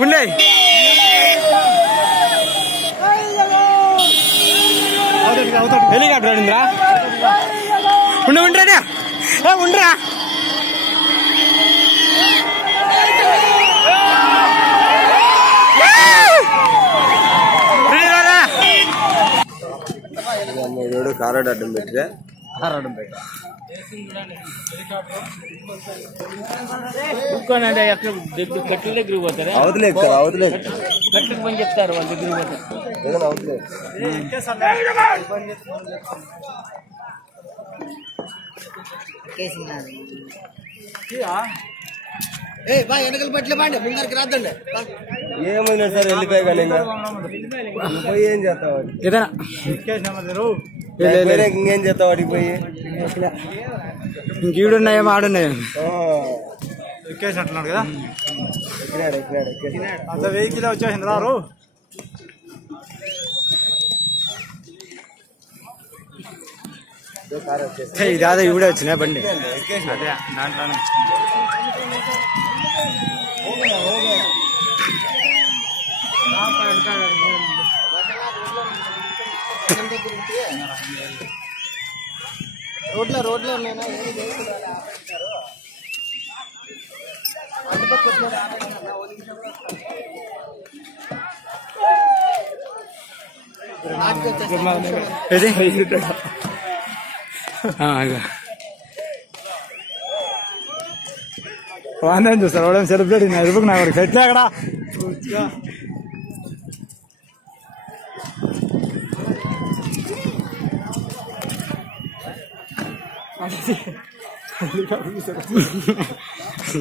ఉండే హెలికాప్టర్ అడిందిరా ఉండరా ఉండరా కారాడు అడ్డం పెట్టిరా కారాడం పెట్ట కట్టెల దగ్గరికి పోతారా అవతలే కదా అవతలే కట్టెలకు పని చెప్తారు వాళ్ళ దగ్గరికి పోతారు అవతలే వెనకలు పట్ల పండి ముందరికి రాద్దండి ఏమైనా సార్ వెళ్ళిపోయి కానీ పోయి ఏం చేస్తావు ఇంకేం చేస్తావు వాడికి పోయి ఇంకీడున్నాయేమో ఆడున్నాయో ఎక్కేసినట్టున్నాడు కదా అంత వెహికల్ వచ్చేసింది రారు ఇది అదే ఇవిడే వచ్చినా బండి అదే దాంట్లోనే రోడ్లో వాందేం చూస్తారు వాడేం సెలబ్రేట్ ఇరుపుకు నా వాడికి సెట్లే అక్కడ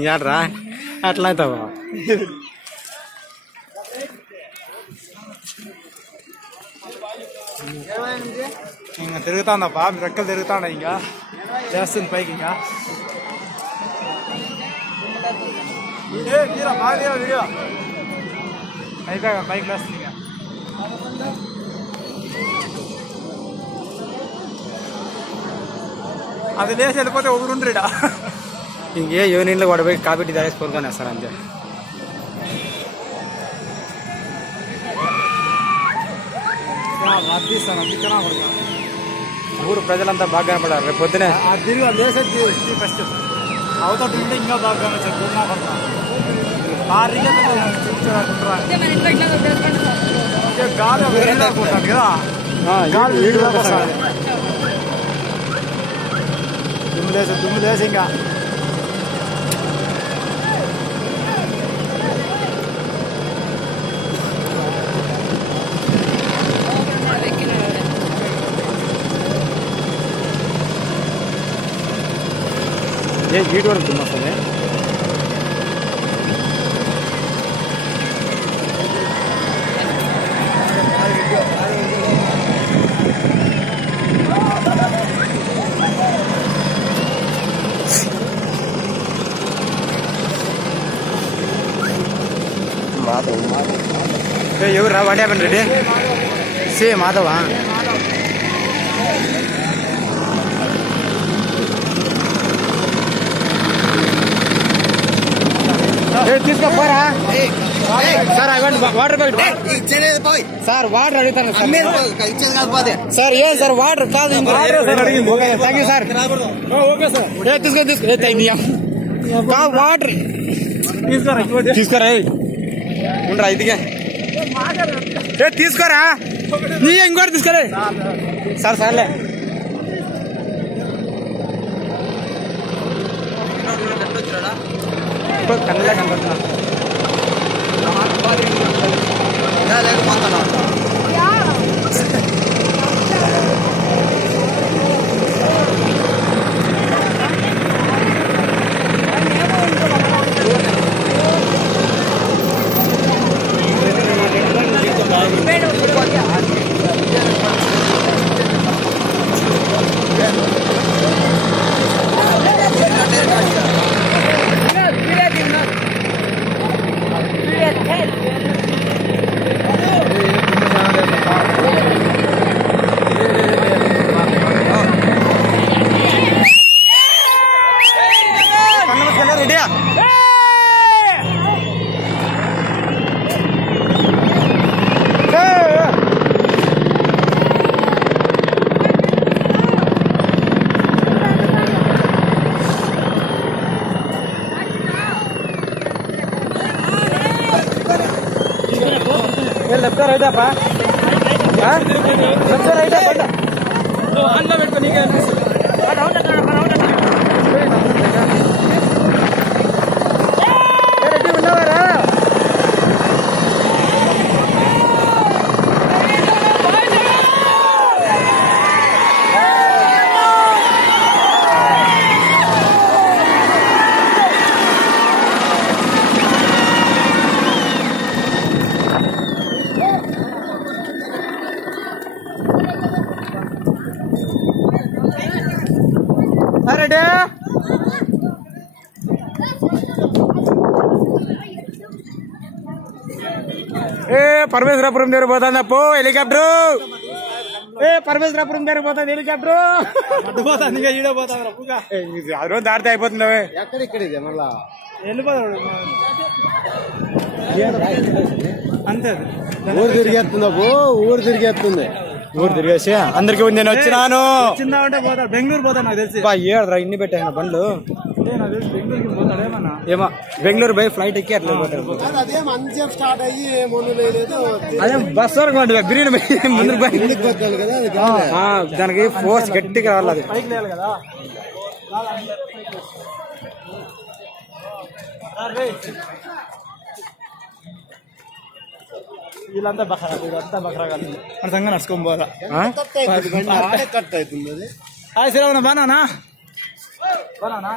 యాడ్రా అట్లా అవుతావా ఇంకా తిరుగుతాందప్పా రెక్కలు తిరుగుతాండ ఇంకా చేస్తుంది పైకి ఇంకా వీడియో అయిపోయా పైకి లేస్తుంది ఇంకా అది లేచి వెళ్ళిపోతే ఒకరుండ్రీడా ఇంకే యూనియన్లో పడిపోయి కాబట్టి దారేసి కోరుకొని వేస్తారు అంతే ఊరు ప్రజలంతా బాగా కనపడారు రేపు పొద్దునే లేసేది ఫస్ట్ అవతోటి ఉంటే ఇంకా బాగా కనిపించారు గాలి కదా గాలి దుమ్ము లేసి ఇంకా ఏ గీట్ వరకు దుమ్ము వస్తుంది ఎవరు వాట్ హ్యాపెన్ రెడ్డి సే మాధవా తీసుకోపోరా sir water packet sir water అడుగుతాను సార్ ఏ సార్ వాటర్ కాదు థ్యాంక్ యూ సార్ తీసుకో వాటర్ తీసుకోరా ఉండరా ఇదిగా తీసుకోరా నీ ఇంకోటి తీసుకోలే సార్ సార్లే కన్నలే కనబడుతున్నా రైటప్పా రైటా అందులో పెట్టుకో నీకే అనిపిస్తుంది రెడ్డి ఉన్నవారా రెడ్డి పరమేశ్వరపురం దగ్గర పోతుంది అప్పు హెలికాప్టర్ పరమేశ్వరపురం దగ్గర పోతుంది హెలికాప్టర్ అడ్డుపోతుంది అది రోజు దాడితే అయిపోతుంది ఎక్కడిక్కడ ఇది మళ్ళా వెళ్ళిపోతాడు అంతే ఊరు తిరిగేస్తుంది ఊరు తిరిగేస్తుంది ఊరు తిరిగేసి అందరికి నేను వచ్చినాను వచ్చిందా పోతాడు బెంగళూరు పోతాడు నాకు తెలిసి ఏడరా ఇన్ని పెట్టాను బండ్లు బెంగళూరుకి పోతాడేమన్నా ఏమో బెంగళూరు పోయి ఫ్లైట్ ఎక్కి అట్లా పోతాడు అదే మంచిగా స్టార్ట్ అయ్యి మొన్న అదే బస్ వరకు ఉంటుంది బిర్యానీ ముందు కదా దానికి ఫోర్స్ గట్టిగా రావాలి కదా వీళ్ళంతా బకరా వీళ్ళంతా బకరా కానీ మన సంఘం నడుచుకొని పోరా కట్ అవుతుంది శ్రీరామణ బానా బానా